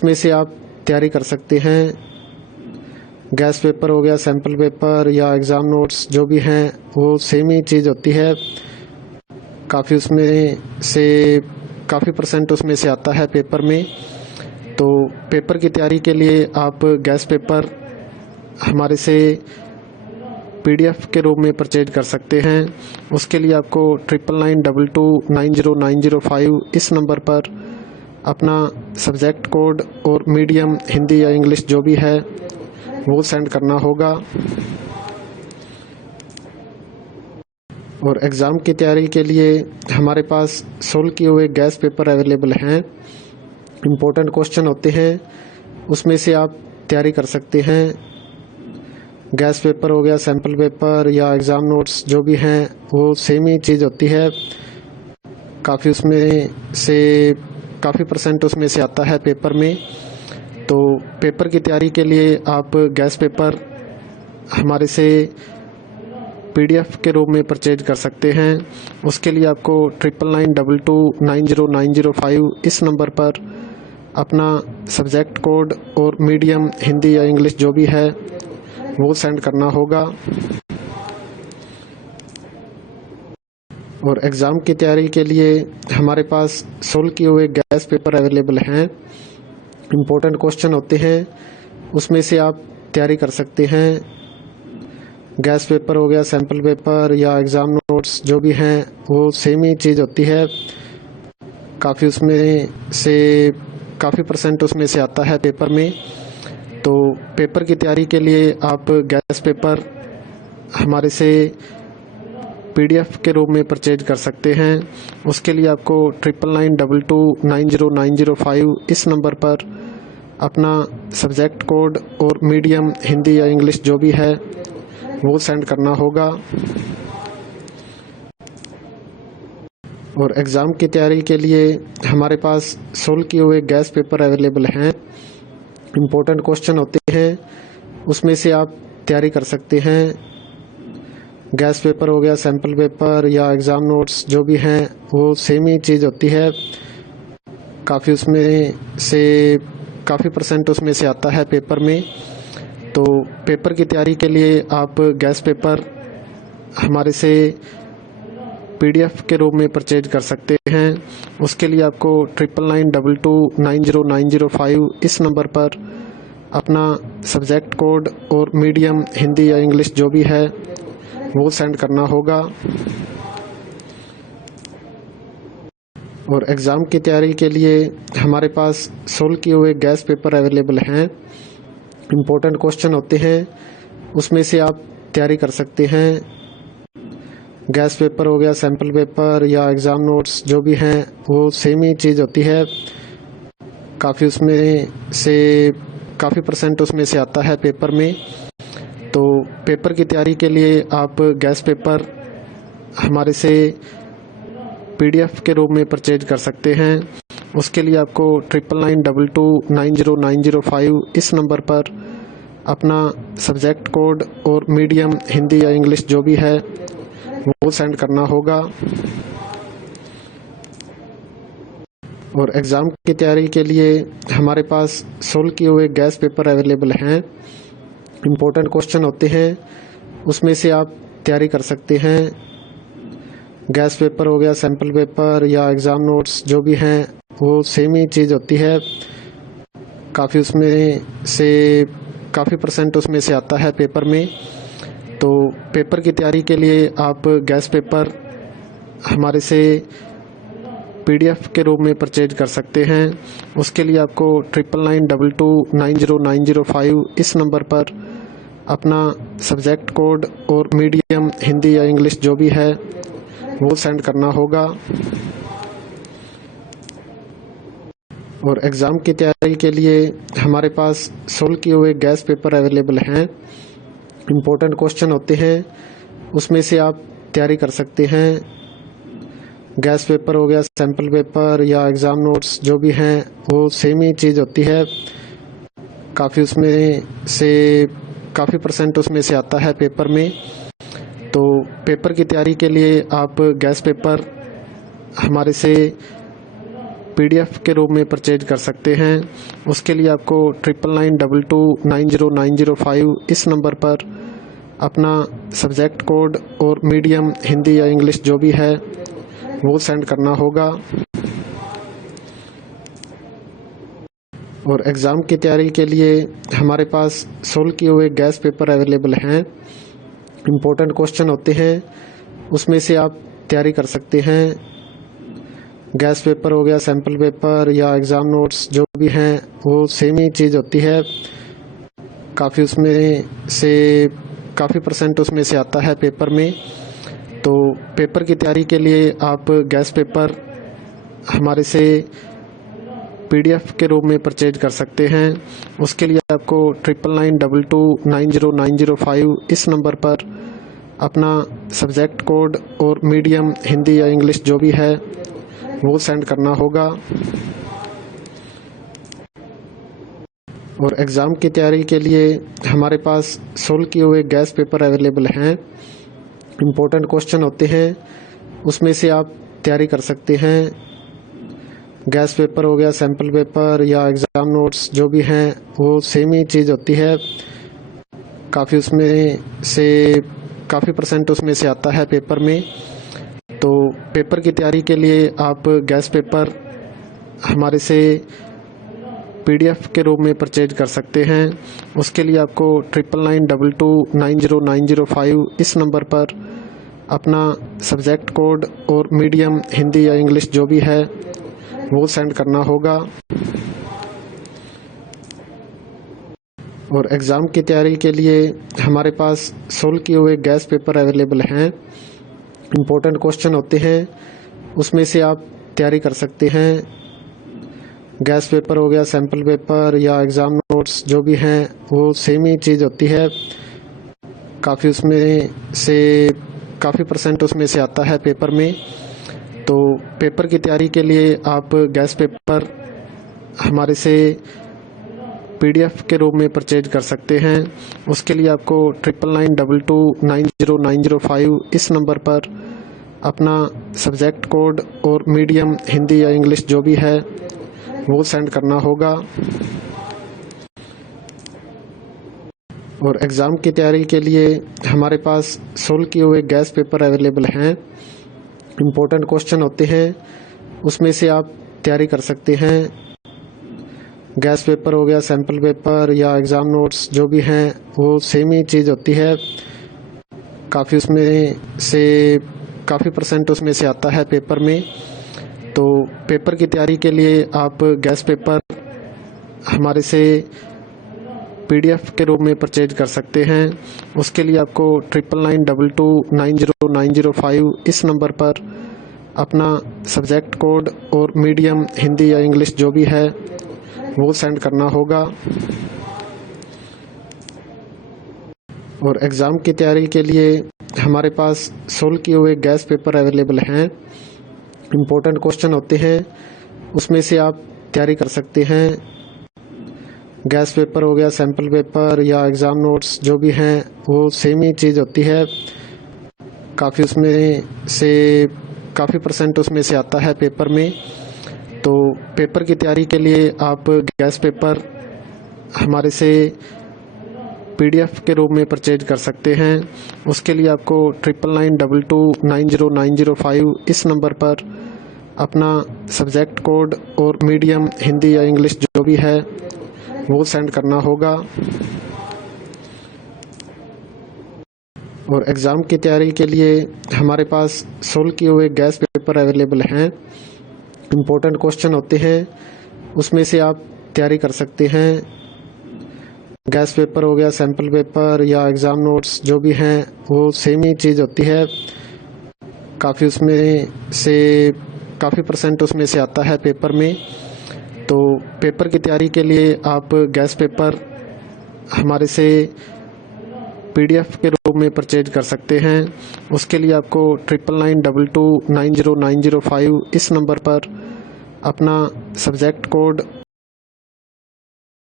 उसमें से आप तैयारी कर सकते हैं। गैस पेपर हो गया, सैम्पल पेपर या एग्ज़ाम नोट्स जो भी हैं वो सेम ही चीज़ होती है। काफ़ी उसमें से काफ़ी परसेंट उसमें से आता है पेपर में। तो पेपर की तैयारी के लिए आप गैस पेपर हमारे से PDF के रूप में परचेज कर सकते हैं। उसके लिए आपको 9992290905 इस नंबर पर अपना सब्जेक्ट कोड और मीडियम हिंदी या इंग्लिश जो भी है वो सेंड करना होगा। और एग्ज़ाम की तैयारी के लिए हमारे पास सोल्व किए हुए गैस पेपर अवेलेबल हैं। इम्पोर्टेंट क्वेश्चन होते हैं, उसमें से आप तैयारी कर सकते हैं। गैस पेपर हो गया, सैम्पल पेपर या एग्ज़ाम नोट्स जो भी हैं वो सेम ही चीज़ होती है। काफ़ी उसमें से काफ़ी परसेंट उसमें से आता है पेपर में। तो पेपर की तैयारी के लिए आप गैस पेपर हमारे से PDF के रूप में परचेज कर सकते हैं। उसके लिए आपको 9992290905 इस नंबर पर अपना सब्जेक्ट कोड और मीडियम हिंदी या इंग्लिश जो भी है वो सेंड करना होगा। और एग्ज़ाम की तैयारी के लिए हमारे पास सोल्व किए हुए गैस पेपर अवेलेबल हैं। इम्पोर्टेंट क्वेश्चन होते हैं, उसमें से आप तैयारी कर सकते हैं। गैस पेपर हो गया, सैम्पल पेपर या एग्ज़ाम नोट्स जो भी हैं वो सेम ही चीज़ होती है। काफ़ी उसमें से काफ़ी परसेंट उसमें से आता है पेपर में। तो पेपर की तैयारी के लिए आप गैस पेपर हमारे से PDF के रूप में परचेज कर सकते हैं। उसके लिए आपको 9992290905 इस नंबर पर अपना सब्जेक्ट कोड और मीडियम हिंदी या इंग्लिश जो भी है वो सेंड करना होगा। और एग्ज़ाम की तैयारी के लिए हमारे पास सोल्व किए हुए गैस पेपर अवेलेबल हैं। इम्पोर्टेंट क्वेश्चन होते हैं, उसमें से आप तैयारी कर सकते हैं। गैस पेपर हो गया, सैम्पल पेपर या एग्ज़ाम नोट्स जो भी हैं वो सेम ही चीज़ होती है। काफ़ी उसमें से काफ़ी परसेंट उसमें से आता है पेपर में। तो पेपर की तैयारी के लिए आप गैस पेपर हमारे से PDF के रूप में परचेज कर सकते हैं। उसके लिए आपको 9992290905 इस नंबर पर अपना सब्जेक्ट कोड और मीडियम हिंदी या इंग्लिश जो भी है वो सेंड करना होगा। और एग्ज़ाम की तैयारी के लिए हमारे पास सोल्व किए हुए गैस पेपर अवेलेबल हैं। इम्पोर्टेंट क्वेश्चन होते हैं, उसमें से आप तैयारी कर सकते हैं। गैस पेपर हो गया, सैम्पल पेपर या एग्ज़ाम नोट्स जो भी हैं वो सेम ही चीज़ होती है। काफ़ी उसमें से काफ़ी परसेंट उसमें से आता है पेपर में। तो पेपर की तैयारी के लिए आप गैस पेपर हमारे से PDF के रूप में परचेज कर सकते हैं। उसके लिए आपको 9992290905 इस नंबर पर अपना सब्जेक्ट कोड और मीडियम हिंदी या इंग्लिश जो भी है वो सेंड करना होगा। और एग्ज़ाम की तैयारी के लिए हमारे पास सोल्व किए हुए गैस पेपर अवेलेबल हैं। इम्पोर्टेंट क्वेश्चन होते हैं, उसमें से आप तैयारी कर सकते हैं। गैस पेपर हो गया, सैम्पल पेपर या एग्ज़ाम नोट्स जो भी हैं वो सेम ही चीज़ होती है। काफ़ी उसमें से काफ़ी परसेंट उसमें से आता है पेपर में। तो पेपर की तैयारी के लिए आप गैस पेपर हमारे से PDF के रूप में परचेज कर सकते हैं। उसके लिए आपको 9992290905 इस नंबर पर अपना सब्जेक्ट कोड और मीडियम हिंदी या इंग्लिश जो भी है वो सेंड करना होगा। और एग्ज़ाम की तैयारी के लिए हमारे पास सोल्व किए हुए गैस पेपर अवेलेबल हैं। इम्पोर्टेंट क्वेश्चन होते हैं, उसमें से आप तैयारी कर सकते हैं। गैस पेपर हो गया, सैम्पल पेपर या एग्ज़ाम नोट्स जो भी हैं वो सेम ही चीज़ होती है। काफ़ी उसमें से काफ़ी परसेंट उसमें से आता है पेपर में। तो पेपर की तैयारी के लिए आप गैस पेपर हमारे से PDF के रूप में परचेज कर सकते हैं। उसके लिए आपको 9992290905 इस नंबर पर अपना सब्जेक्ट कोड और मीडियम हिंदी या इंग्लिश जो भी है वो सेंड करना होगा। और एग्ज़ाम की तैयारी के लिए हमारे पास सोल्व किए हुए गैस पेपर अवेलेबल हैं। इम्पोर्टेंट क्वेश्चन होते हैं, उसमें से आप तैयारी कर सकते हैं। गैस पेपर हो गया, सैम्पल पेपर या एग्ज़ाम नोट्स जो भी हैं वो सेम ही चीज़ होती है। काफ़ी परसेंट उसमें से आता है पेपर में। तो पेपर की तैयारी के लिए आप गैस पेपर हमारे से PDF के रूप में परचेज कर सकते हैं। उसके लिए आपको 9992290905 इस नंबर पर अपना सब्जेक्ट कोड और मीडियम हिंदी या इंग्लिश जो भी है वो सेंड करना होगा। और एग्ज़ाम की तैयारी के लिए हमारे पास सोल्व किए हुए गैस पेपर अवेलेबल हैं। इम्पोर्टेंट क्वेश्चन होते हैं, उसमें से आप तैयारी कर सकते हैं। गैस पेपर हो गया, सैम्पल पेपर या एग्ज़ाम नोट्स जो भी हैं वो सेम ही चीज़ होती है। काफ़ी परसेंट उसमें से आता है पेपर में। तो पेपर की तैयारी के लिए आप गैस पेपर हमारे से PDF के रूप में परचेज कर सकते हैं। उसके लिए आपको 9992290905 इस नंबर पर अपना सब्जेक्ट कोड और मीडियम हिंदी या इंग्लिश जो भी है वो सेंड करना होगा। और एग्ज़ाम की तैयारी के लिए हमारे पास सोल्व किए हुए गैस पेपर अवेलेबल हैं। इम्पोर्टेंट क्वेश्चन होते हैं, उसमें से आप तैयारी कर सकते हैं। गैस पेपर हो गया, सैम्पल पेपर या एग्ज़ाम नोट्स जो भी हैं वो सेम ही चीज़ होती है। काफ़ी परसेंट उसमें से आता है पेपर में। तो पेपर की तैयारी के लिए आप गैस पेपर हमारे से PDF के रूप में परचेज कर सकते हैं। उसके लिए आपको 9992290905 इस नंबर पर अपना सब्जेक्ट कोड और मीडियम हिंदी या इंग्लिश जो भी है वो सेंड करना होगा। और एग्ज़ाम की तैयारी के लिए हमारे पास सोल्व किए हुए गैस पेपर अवेलेबल हैं। इम्पोर्टेंट क्वेश्चन होते हैं, उसमें से आप तैयारी कर सकते हैं। गैस पेपर हो गया, सैम्पल पेपर या एग्ज़ाम नोट्स जो भी हैं वो सेम ही चीज़ होती है। काफ़ी परसेंट उसमें से आता है पेपर में। तो पेपर की तैयारी के लिए आप गैस पेपर हमारे से PDF के रूप में परचेज कर सकते हैं। उसके लिए आपको 9992290905 इस नंबर पर अपना सब्जेक्ट कोड और मीडियम हिंदी या इंग्लिश जो भी है वो सेंड करना होगा। और एग्ज़ाम की तैयारी के लिए हमारे पास सोल्व किए हुए गैस पेपर अवेलेबल हैं। इम्पोर्टेंट क्वेश्चन होते हैं, उसमें से आप तैयारी कर सकते हैं। गैस पेपर हो गया, सैम्पल पेपर या एग्ज़ाम नोट्स जो भी हैं वो सेम ही चीज़ होती है। काफ़ी परसेंट उसमें से आता है पेपर में। तो पेपर की तैयारी के लिए आप गैस पेपर हमारे से PDF के रूप में परचेज कर सकते हैं। उसके लिए आपको 9992290905 इस नंबर पर अपना सब्जेक्ट कोड और मीडियम हिंदी या इंग्लिश जो भी है वो सेंड करना होगा। और एग्ज़ाम की तैयारी के लिए हमारे पास सोल्व किए हुए गैस पेपर अवेलेबल हैं। इम्पोर्टेंट क्वेश्चन होते हैं, उसमें से आप तैयारी कर सकते हैं। गैस पेपर हो गया, सैम्पल पेपर या एग्ज़ाम नोट्स जो भी हैं वो सेम ही चीज़ होती है। काफ़ी परसेंट उसमें से आता है पेपर में। तो पेपर की तैयारी के लिए आप गैस पेपर हमारे से PDF के रूप में परचेज कर सकते हैं। उसके लिए आपको 9992290905 इस नंबर पर अपना सब्जेक्ट कोड